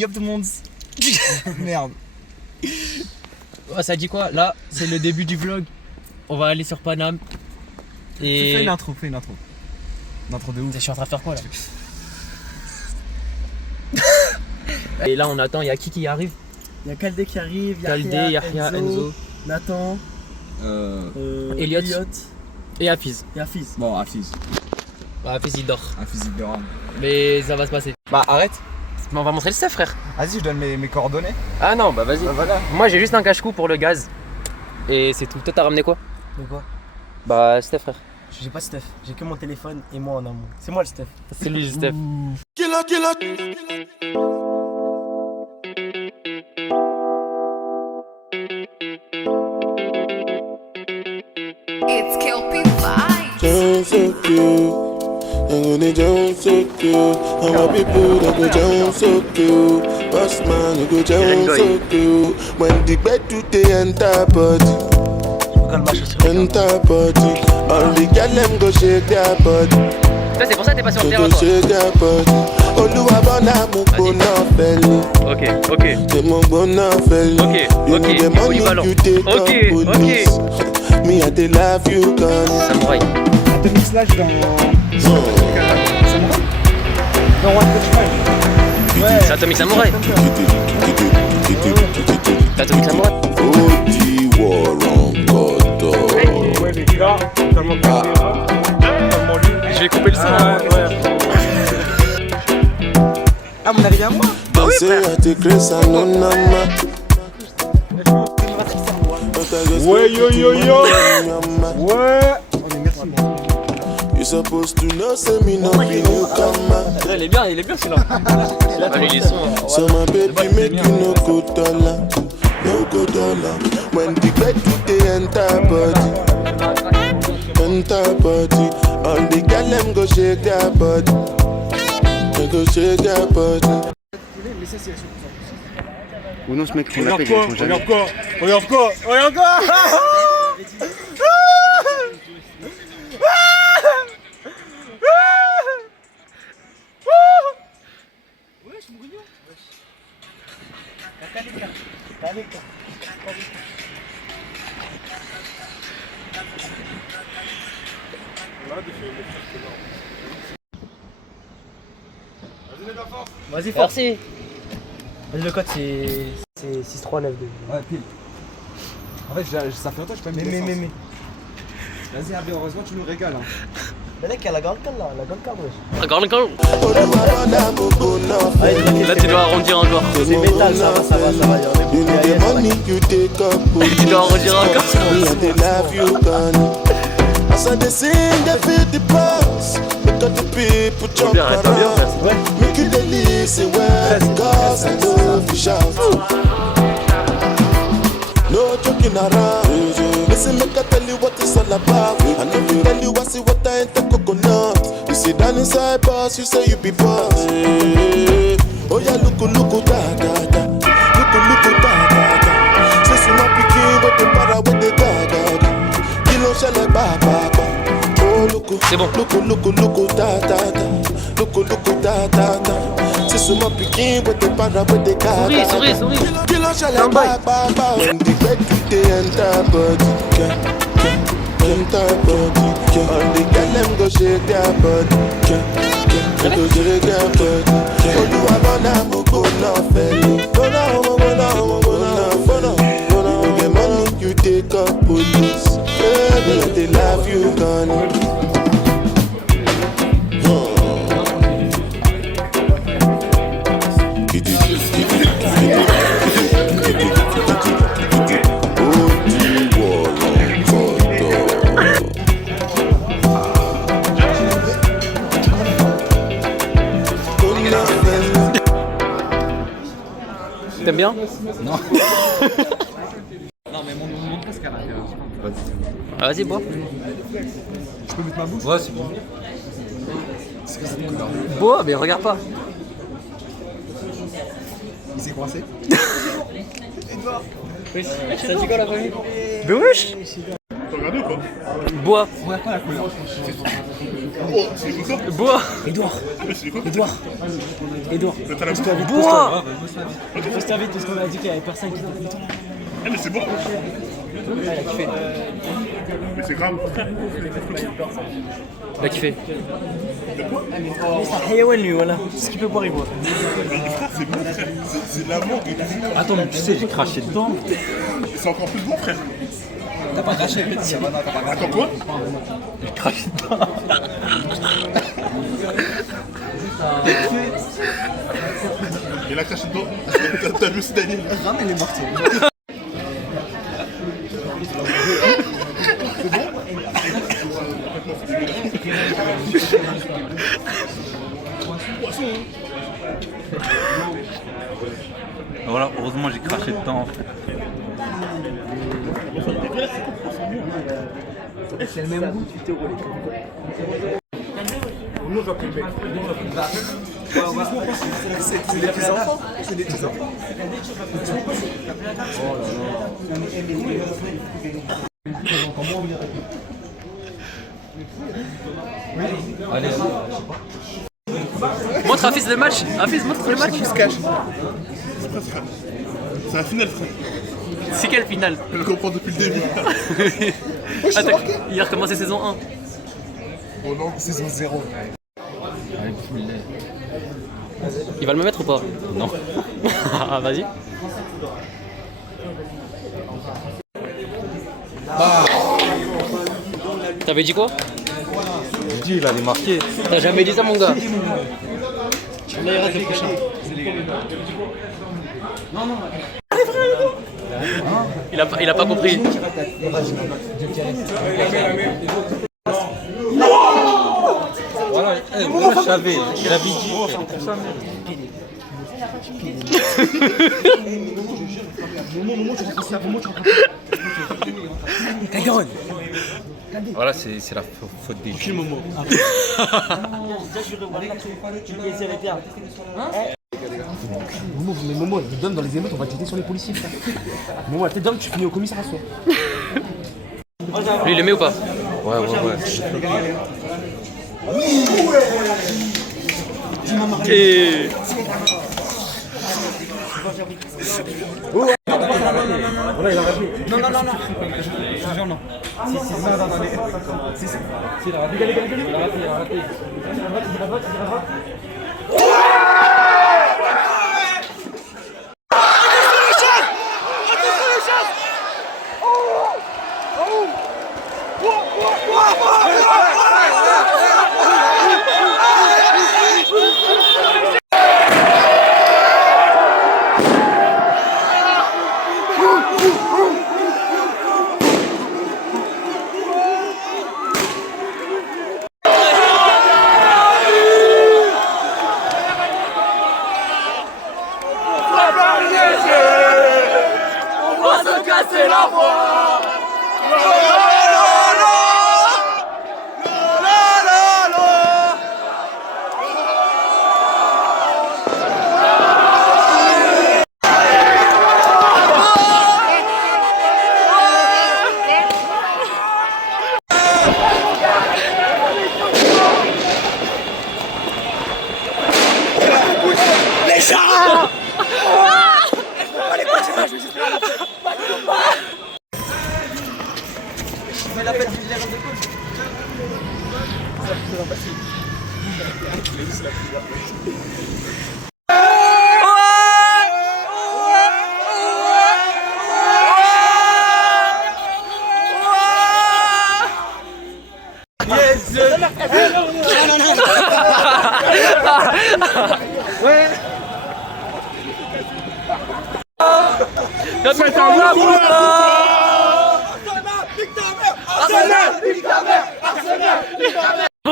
Yop tout le monde. Merde. Oh, ça dit quoi? Là, c'est le début du vlog. On va aller sur Paname. Et... Fais une intro, Une intro de ouf. Je suis en train de faire quoi là? Et là, on attend, il y a qui arrive? Il y a Kaldé qui arrive, Kaldé, Yahya, Enzo, Nathan, Elliot et Hafiz. Et Hafiz. Bon, Hafiz. Bah, Hafiz il dort. Hafiz il dort. Mais ça va se passer. Bah arrête. Mais on va montrer le stuff, frère. Vas-y, je donne mes coordonnées. Ah non, bah vas-y. Bah voilà. Moi j'ai juste un cache-cou pour le gaz. Et c'est tout. Toi t'as ramené quoi? De quoi? Bah Steph, frère. J'ai pas Steph, j'ai que mon téléphone et moi en amont. C'est moi le Steph. C'est lui le Steph. It's Kelpie Vibes. Down so cute, I'm gonna down so cute. And my people that go down so cute. Boss man, you go down so cute. When the bed do they enter body, all the girl them go shake their body. Ça c'est pour ça que t'es pas sur le They terrain go toi. shake their body. Oluwa bona mo bona fellow. Ok. They mo bona fellow. Ok, You ok, need the money, polyvalent. you take Ok, up police. Me I dey love you, girl. Samouraï. Atomic Slash dans. Dans One Punch Man. C'est Atomic Samouraï. C'est Atomic Samouraï. Odi Warren Koto. Ouais, mais là, tellement Je vais couper le son. Ah, mon arrivé à moi. Bah oui, frère. Ouais, yo yo yo. Ouais. Oh, mais merci. You supposed to know, say me no be newcomer. Il est bien celui-là. Allez les sons. So my baby make you no go dollar, no go dollar. When the bed do they enter body, all the girl them go shake their body, they go shake their body. Ou non, ce mec qu'on l'appelle, il répond jamais. Regarde quoi. Vas-y, force. Merci. Vas-y, le code c'est 6392. Ouais, pile. En fait, ça fait longtemps que je t'aime. Mais. Vas-y, Hervé, heureusement, tu nous régales. Hein. Mais là, il y a la grande canne là, la grande canne, wesh. Encore. Oluwa bona mo go no Allez, Là tu dois arrondir encore. c'est métal, ça va. You need the money, you take up Tu police. dois arrondir encore. Me I dey love you, girl. As I dey sing, they feel the pulse. Make all the people jump bien, t'as bien fait. around. Make you dey listen well, because I love you shout. No joking around. Listen, make I tell you what it's all about. I know you tell you I see what I ain't the coconut. You sit down inside boss, you say you be boss. Oh yeah, look, da da da. Look, da da da. Since you not picking, but the para with the da da da. Kilo shell like ba. Oh look, C'est bon. look, da da da. Look, da da da. Since you not picking, but the para with the da da da. Souris. Kilo shell like ba. When the bed do they enter body, enter body. All the girl them go shake their body, they go shake their body. Oluwa bona mo go no fellow, go no. You get money, you take up police. Baby, they love you, gone. T'aimes bien? Non. Non, mais mon presque à l'intérieur. Ah, vas-y, bois. Je peux mettre ma bouche? Ouais, c'est bon. Bois, mais regarde pas. Il s'est coincé. Ça dit quoi la famille? Mais wesh! regardé ou pas? Bois. Oh, c'est quoi ça? Bois. Edouard. C'est quoi? Edouard. Edouard. T'as la Pose-toi vite. Bois. Pose-toi vite parce qu'on a dit qu'il y avait personne qui était. Ah, mais c'est bon. Il a kiffé. Mais c'est grave. Il a kiffé. C'est un hayawan lui, voilà. Ce qu'il peut boire, il boit. Mais frère, c'est bon, frère. C'est de l'amour. Attends, mais tu sais, j'ai craché dedans. C'est encore plus bon, frère. T'as pas craché, t'as pas craché. Attends, quoi? J'ai craché dedans. Il a craché dedans. T'as vu aussi Daniel? Ramène les morceaux. Voilà, heureusement j'ai craché dedans. C'est le même goût, tu t'es roulé. C'est des petits enfants. C'est des petits enfants. Allez. Montre Hafiz le match. Hafiz, montre le match. Il se cache. C'est la finale, frère. C'est quelle finale? Je le comprends depuis le début. Attends, il a recommencé saison 1. Oh non. Saison 0. Il va le me mettre ou pas? Non. Ah, vas-y. T'avais dit quoi? Je dis, il allait marquer. T'as jamais dit ça, mon gars. Il a pas compris. Voilà, moi je savais. Il avait dit. Voilà, c'est la faute des gens. Mais Momo, il donne dans les émeutes, on va jeter sur les policiers. Momo, la tête d'homme, tu finis au commissariat. Lui, il le met ou pas? Ouais. Et... Voilà, il a rappelé. Non. Je te jure, non. Si, il a rappelé. Il a rappelé.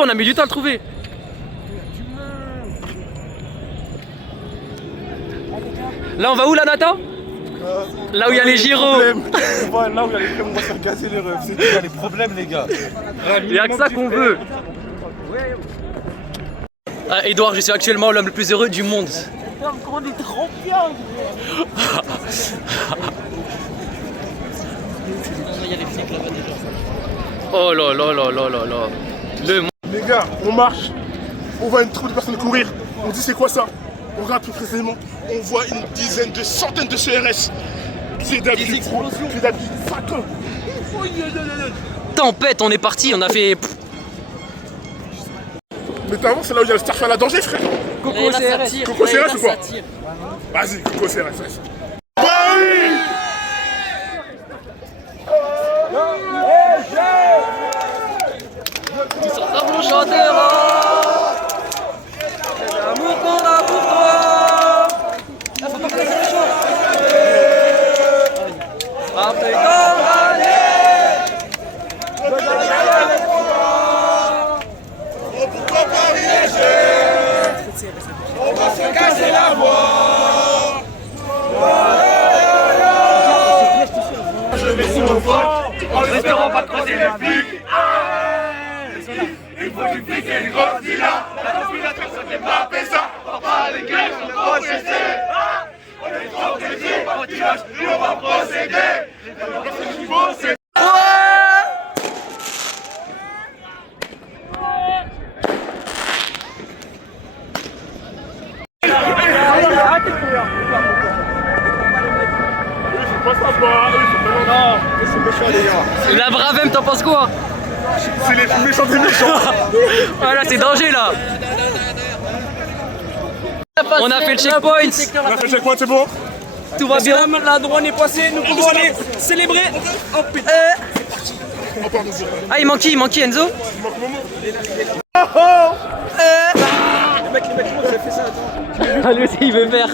On a mis du temps à le trouver. Là on va où là, Nathan? Là où il y a les gyros. Là où il y a les problèmes, on va se faire casser les refs. C'est tout, il y a les problèmes, les gars. Il n'y a que ça qu'on veut. Ah, Edouard, je suis actuellement l'homme le plus heureux du monde. On est trop bien. Oh là là là là là là. Les gars, on marche, on voit une troupe de personnes courir. On dit c'est quoi ça? On regarde plus précisément, on voit une dizaine de centaines de CRS. C'est d'habitude, c'est d'habitude. Tempête, on est parti, on a fait. Mais t'avant, c'est là où il y a le Starfall à la danger, frère. Coco CRS. Coco CRS ou quoi? Vas-y, Coco CRS, vas-y. Tous ensemble on chantera. C'est l'amour qu'on a pour toi. Là, faut pas casser le chant. Après tant d'années, Pourquoi Paris léger? On va se casser la voix. Je vais sur le voie, en espérant pas creuser les flics. Il faut du flic et une grosse villa. La conspiration, ça fait pas ça. On va pas les guerres, on va procéder. On est trop pressés, anti-lâche, et on va procéder. Il faut c'est... La Bravem, t'en penses quoi? C'est les plus méchants des méchants. Voilà, c'est danger là. On a fait le checkpoint. On a fait le checkpoint, c'est bon? Tout va bien. La droite est passée, nous pouvons aller célébrer. Oh putain. Ah, il manque qui Enzo? Les mecs, vous avez fait ça, attends. Ah, lui aussi il veut faire.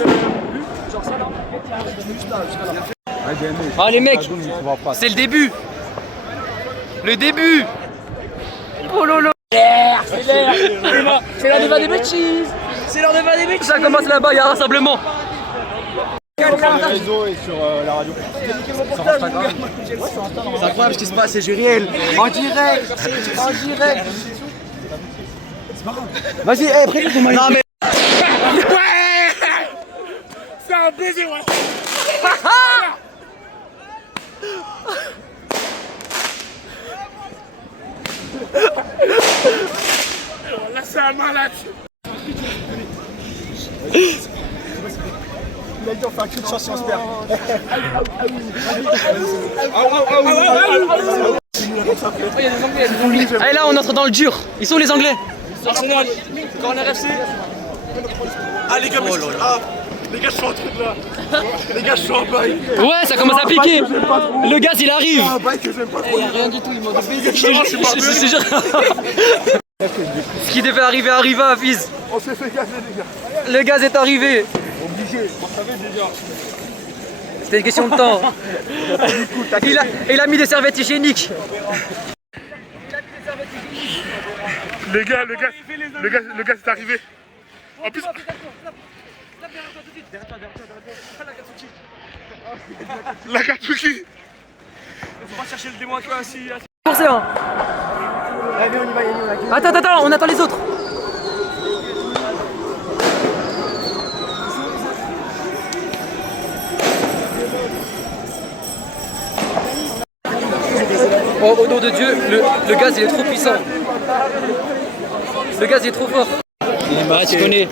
Ah les mecs, c'est le début. Le début. Oh lolo. C'est l'heure de faire des bêtises. C'est l'heure de faire des bêtises. Ça commence là-bas, il y a un rassemblement. Sur le réseau et sur la radio. Sur Instagram. C'est incroyable ce qui se passe, c'est Juriel. En direct. En direct. Vas-y, prends ton maillot. Non mais. C'est un baiser, ouais. Là, c'est un malade. Il a dit on fait un cri de chance si on se perd. Allez là, on entre dans le dur. Ils sont les Anglais. Arsenal, corner FC. Ah, les gars, mais les gars, je suis en truc là. Les gars, je suis en bail. Ouais, ça commence à piquer. Le gaz, il arrive. Un bail que j'aime pas trop. Rien du tout, il manque de baiser. Je te jure. Ce qui devait arriver arriva, fils. On s'est fait gazer, les gars. Le gaz est arrivé. Obligé, on savait déjà. C'était une question de temps. Il a mis des serviettes hygiéniques. Les gars, le gaz est arrivé. En plus. La Gatsuki. Faut pas chercher le démon qui assis. Forcez hein. Attends, on attend les autres. Oh, au nom de Dieu, le gaz il est trop puissant. Le gaz il est trop fort. Bah tu connais.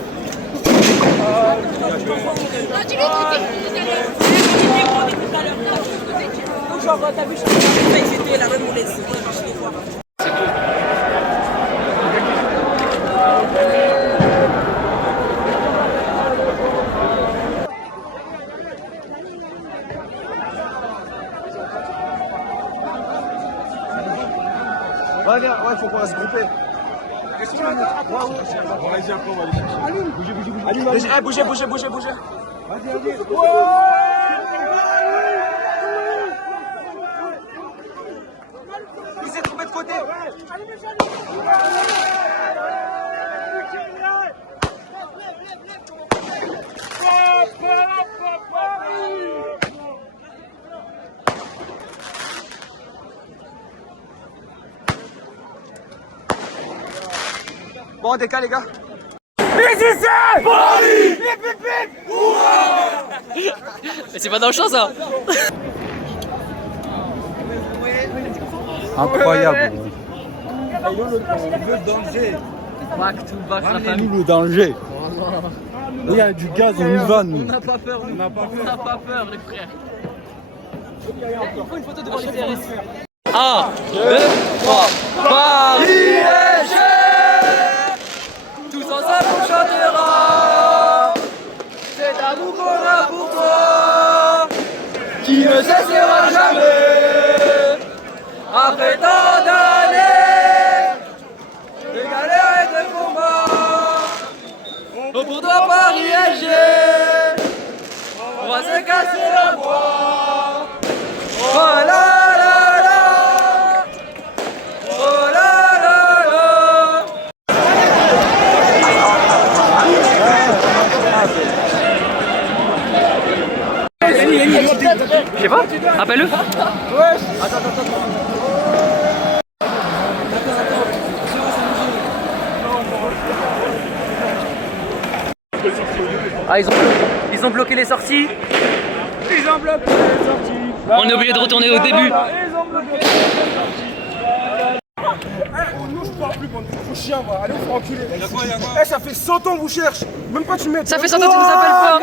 Ouais, viens, ouais, faut qu'on va se grouper. Bougez. Il s'est trompé de côté. Bon, on décale les gars. Mais c'est pas dans le champ ça. Incroyable. Le danger. Back to back la famille. Ramenez-nous le danger. Il y a du gaz, on y va nous. On n'a pas peur, nous. On n'a pas peur, les frères. Il faut une photo devant les terrestres. 1, 2, 3. Paris SG. Tous ensemble on chantera. C'est d'amour qu'on a pour toi, qui ne cessera jamais. Après tant d'années de galères et de combats, oh pour toi Paris SG, on va se casser la voix. Oh là là là, oh là là là. Je sais pas, appelle-le. Ah, ils ont bloqué les sorties. On est obligé de retourner au début. Nous, je parle plus, bande de gros chiens, va. Allez, on va enculer. Eh, ça fait 100 ans que vous cherchez. Même pas tu mets. Ça fait 100 ans que tu nous appelles pas.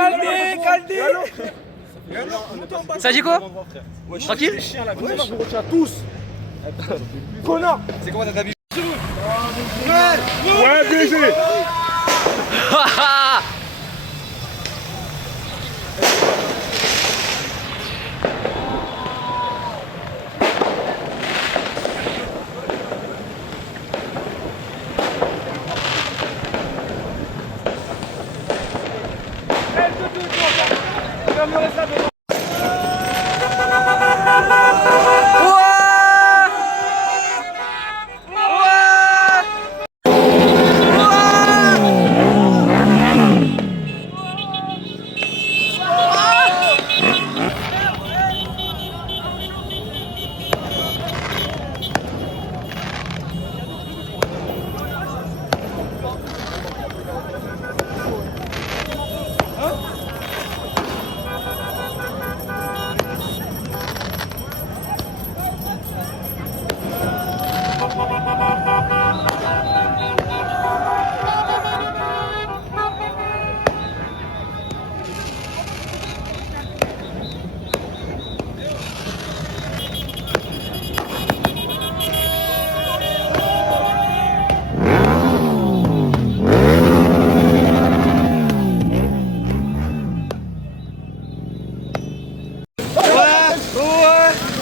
Calmez. Ça dit quoi? Tranquille? Les chiens là, vous retiens tous. Connard. C'est comment ta vie? Ouais, baiser.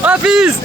Hafiz!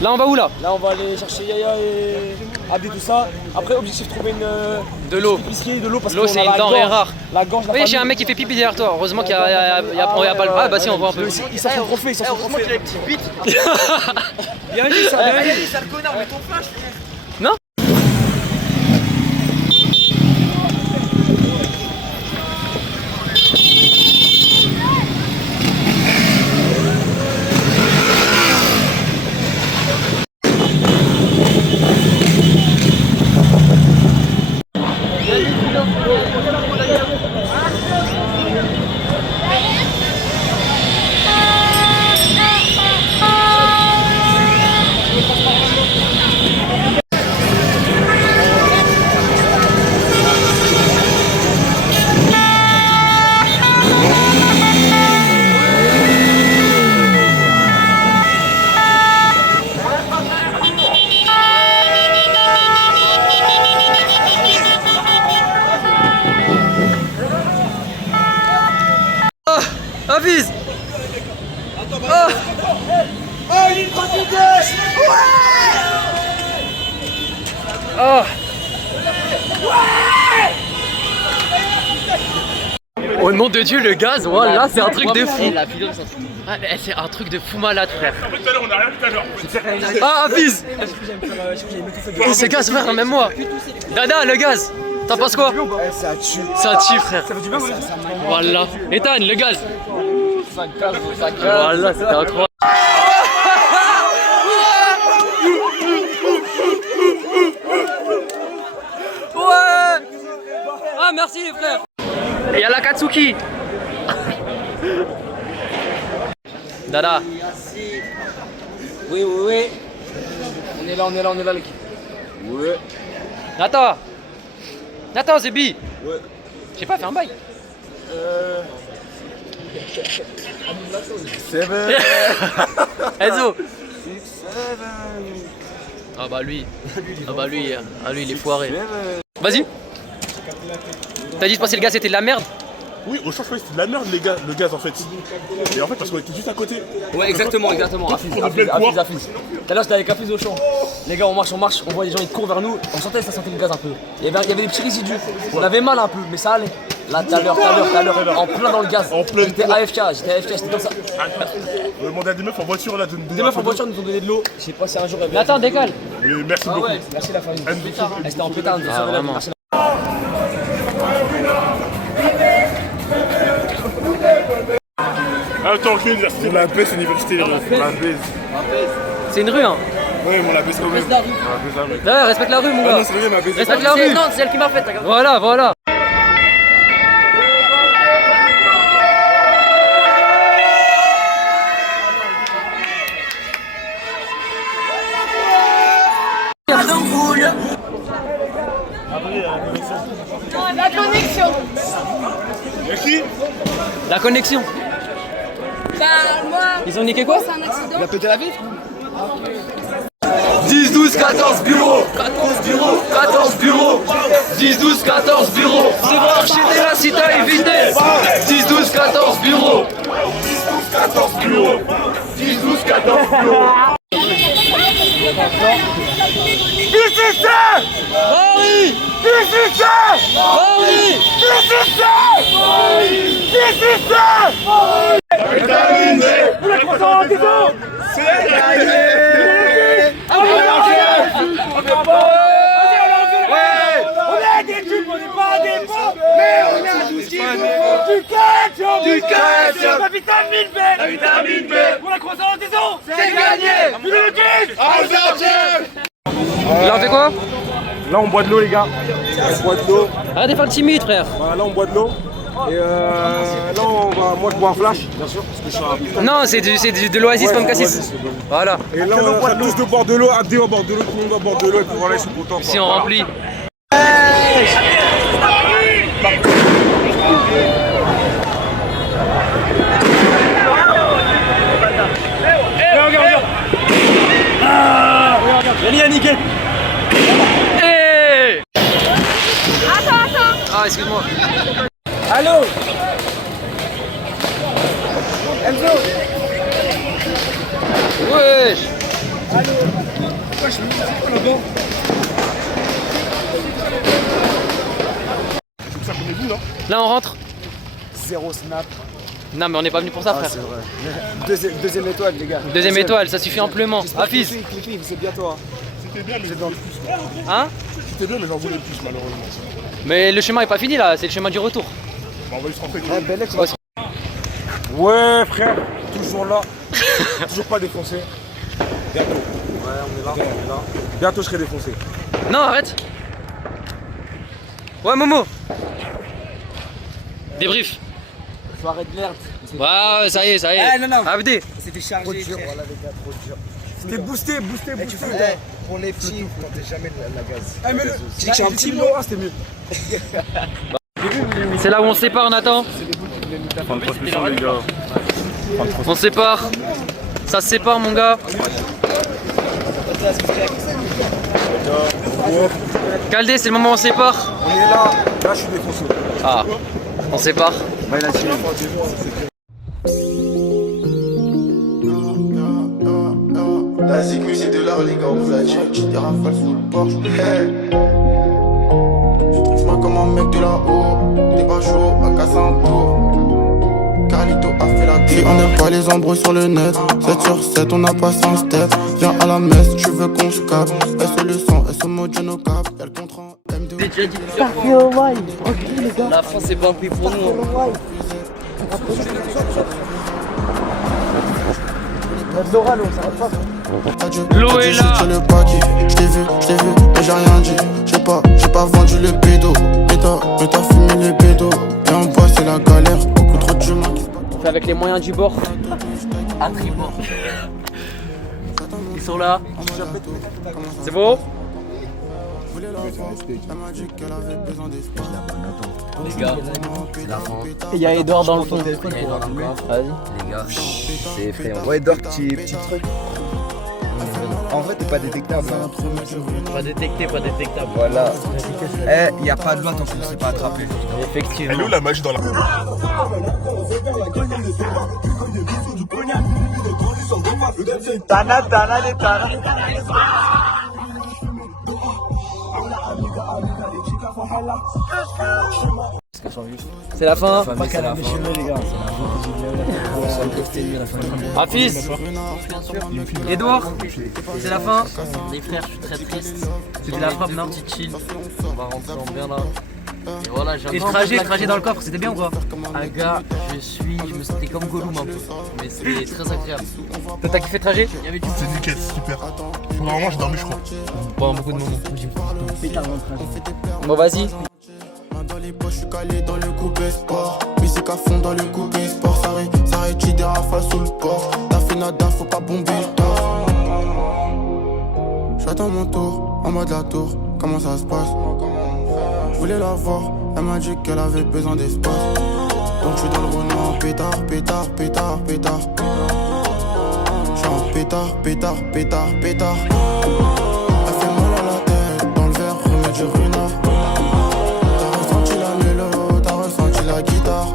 Là on va où là? Là on va aller chercher Yaya et Abdé tout ça. Après objectif trouver une De l'eau. épicerie, de l'eau parce L'eau qu'on c'est a une la denrée gorge. rare. La gorge, la Oui, famille. j'ai un mec qui fait pipi derrière toi. Heureusement qu'il y a pas le. Ah bah si, on voit un peu. Ils s'en font trop fait, ils s'en font trop fait. Bien dit, ça, bien dit, sale connard, mais ton flash. Non? Hafiz! Oh, il est trop vitesse. Oh! Au nom de Dieu, le gaz, voilà, c'est un truc de fou. Ah, c'est un truc de fou malade, frère. Tout à l'heure, on a rien tout à l'heure. Ah, Hafiz. Oh, c'est gaz, frère, même moi. Dada, le gaz. T'en penses quoi? Ça tue. Ça tue, frère. Voilà. Ethan, le gaz. Voilà, c'était incroyable. Ouais. Ah, merci les frères. Il y a la Katsuki. Dada. Oui. On est là, l'équipe. Ouais. Nathan, Zébi. Ouais. J'ai pas fait un bail. 7. Enzo. Ah bah lui, il est foiré. Vas-y. T'as dit de passer le gaz, c'était de la merde. Oui, au champ, je croyais que c'était de la merde, les gars, le gaz en fait. Et en fait, parce qu'on était juste à côté. Ouais, exactement. Hafiz. Tout à l'heure, j'étais avec Hafiz au champ. Les gars, on marche, on voit les gens, ils courent vers nous. On sentait, ça sentait le gaz un peu. Il y avait des petits résidus. On avait mal un peu, mais ça allait. Là, tout à l'heure, en plein dans le gaz. J'étais AFK, j'étais comme ça. On a demandé à des meufs en voiture là de nous donner. Des meufs en voiture nous ont donné de l'eau. Je sais pas si un jour. Nathan, décale. Mais merci beaucoup. Ouais, merci la famille. Elle était en pétard, vraiment. Attends, je vais université. On la baisse université, on la baisse. C'est une rue, hein. Ouais, mais on la baisse quand même. Ouais, respecte la rue, mon gars. Non, c'est vrai, ma baisse. Respecte la rue. Non, c'est celle qui m'a fait. Voilà. La connexion. Merci. La connexion. Bah, moi. Ils ont niqué quoi? C'est un accident. Il a pété la vitre. 10, 12, 14 bureaux. 14 bureaux. 10, 12, 14 bureaux. C'est bon, enchaîner la cité évitée. 10, 12, 14 bureaux. 10, 12, 14 bureaux. Paris. Vous la croissance, c'est gagné. On est des tubes, on n'est pas des pauvres, mais on a tout ce qu'il faut. Du calcium, la vitamine B, pour la croissance des os, c'est gagné. Là, on fait quoi? Là, on boit de l'eau, les gars. On boit de l'eau. Arrête de faire le timide, frère. Voilà, là, on boit de l'eau. Et là, moi, je bois un flash, bien sûr, parce que je suis un putain. Non, c'est de l'oasis comme Cassis. Voilà. Et là, on a tous de boire de l'eau, Abdé va boire de l'eau, tout le monde va boire de l'eau, et puis voilà, ils sont contents. Si on remplit. Regarde, nickel. Hey. Attends. Ah, excuse-moi. Allô. Enzo. Wesh. Ça connaît vous, non? Là, on rentre. 0 snap. Non, mais on n'est pas venu pour ça, frère. C'est vrai. Deuxième étoile, les gars. Deuxième étoile, ça suffit amplement. Hafiz. Cliffy, c'est bientôt. Hein. C'était bien, mais j'en voulais plus. Hein? C'était bien, mais j'en voulais plus, malheureusement. Mais le chemin est pas fini là, c'est le chemin du retour. Bon, on va juste rentrer. Belek, Ouais, frère, toujours là. Toujours pas défoncé. Bientôt. Ouais, on est là. Bientôt, je serai défoncé. Non, arrête. Ouais, Momo. Débrief. soirée de merde. Ouais, ça y est. Eh, non. Abdé. C'était chargé. Trop dur, voilà, les gars, trop dur. C'était boosté. Pour les petits, vous tentez jamais la gaz. Ah, mais si j'ai un petit mot, c'était mieux. C'est là où on se sépare, Nathan. les gars. On se sépare. Ça se sépare, mon gars. Caldé, c'est le moment où on se sépare. On est là. Là, je suis défoncé. Ah, on se sépare. La sécu c'est de l'art les gars, on vous la check, tu des rafales sous le porche. Hey. toi comme un mec de là-haut. T'es pas chaud, à casser un tour. Carlito a fait la guerre. On n'aime pas les embrouilles sur le net. 7 sur 7, on n'a pas sans tête. Viens à la messe, tu veux qu'on se capte. S le sang, S au mot de nos cap. Y'a le contrat, M2. J'ai déjà dit plusieurs fois. La France c'est pas un pays pour nous. L'eau est là. Le paquet, je t'ai vu, mais j'ai rien dit. J'ai pas vendu le pédo. Mais t'as fumé les pédos. Et en bas c'est la galère, beaucoup trop d'humains. On fait avec les moyens du bord. À tribord. Ils sont là. C'est bon? Les gars, c'est la fin. Il y a Edouard dans le fond. Vas-y. Les gars, c'est effrayant. Ouais, Edouard, petit truc. En vrai, t'es pas détectable. Hein. Pas détecté, pas détectable. Voilà. Eh, y a pas de loi tant qu'on ne s'est pas attrapé. Effectivement. Elle est où la magie dans la... C'est la fin. C'est la fin. Hafiz. Edouard. C'est la fin. Les frères, je suis très triste. C'était la frappe, non? Petit chill. On va rentrer en bien là. Et voilà, j'ai un trajet dans le coffre, c'était bien ou quoi? Un gars, je me sentais comme Gollum un peu. Mais c'était très agréable. Toi, t'as kiffé le trajet? C'est nickel, super. Normalement, j'ai dormi, je crois. Pas beaucoup de moments. Bon, vas-y. Dans les poches, je suis calé dans le coupé sport. Musique à fond dans le coupé sport. Ça rétire des rafales sous le port. T'as fait nada, faut pas bomber le torse. J'attends mon tour, en bas de la tour. Comment ça se passe? Je voulais la voir, elle m'a dit qu'elle avait besoin d'espace. Donc je suis dans le roulement, pétard, pétard, pétard, pétard. J'suis en pétard, pétard, pétard, pétard. Elle fait mal à la tête, dans le verre, remets du runard. T'as ressenti la mélo, t'as ressenti la guitare.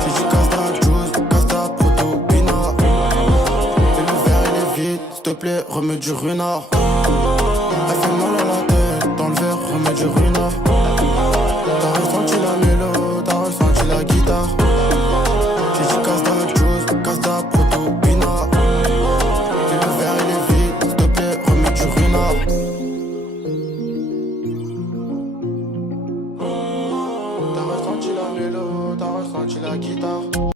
J'ai dit casse ta juice, casse ta proto, pina. Et le verre il est vide, s'il te plaît, remets du runard. Elle fait mal à la tête, dans le verre, remets du runard. T'as ressenti la mélo, t'as ressenti la guitare. J'ai dit casse ta juice, casse ta proto, pina. Et le verre il est vide, s'il te plaît, remets du runard. T'as ressenti la mélo, t'as ressenti la guitare.